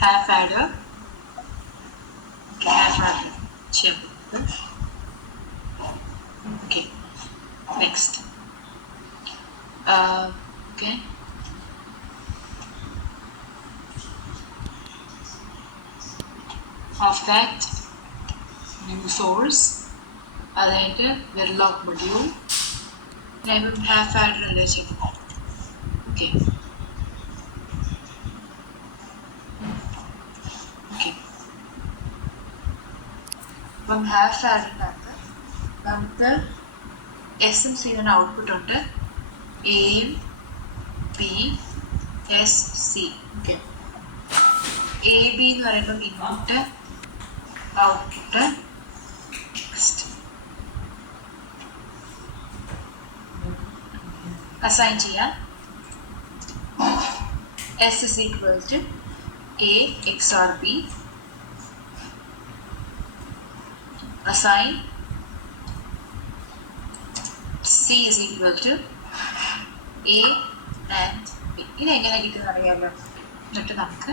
half adder. Okay, half adder. Okay, next. Okay. Of that new source, added Verilog module. Name half adder relation. Okay. Okay. From half adder നമുക്ക് എസും സിയും output ഉണ്ട് എയും B S C. Okay, A B എന്ന് പറയുമ്പോൾ input output. Next assign ചെയ്യാം. S is equal to A XOR B. Assign C is equal to A and B. ഇത് എങ്ങനെ കിട്ടുന്ന അറിയാമല്ലോ. എന്നിട്ട് നമുക്ക്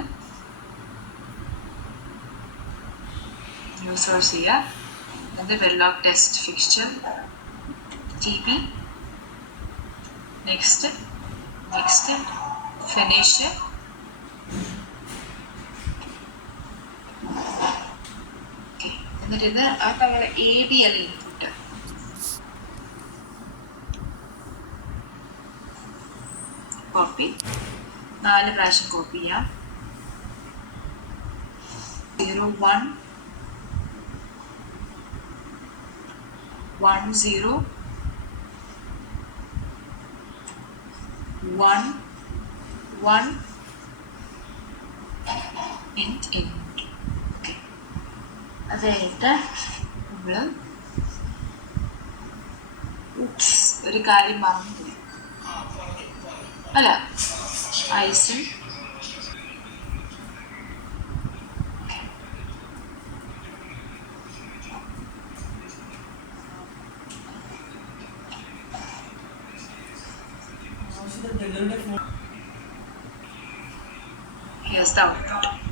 ന്യൂ സോഴ്സ് ചെയ്യാം. എന്നിട്ട് Verilog test fixture TP. Next finish. Okay, എന്നിട്ട് ഇത് ആ നമ്മൾ എ ബി അല്ല ഇൻപുട്ട്. കോപ്പി 4 പ്രാവശ്യം കോപ്പി ചെയ്യാം. 0 1 1 0 1 1 int. ഓക്കെ, അത് കഴിഞ്ഞിട്ട് നമ്മൾ ഒരു കാര്യം മറന്നു അല്ല ഐസും here's the output.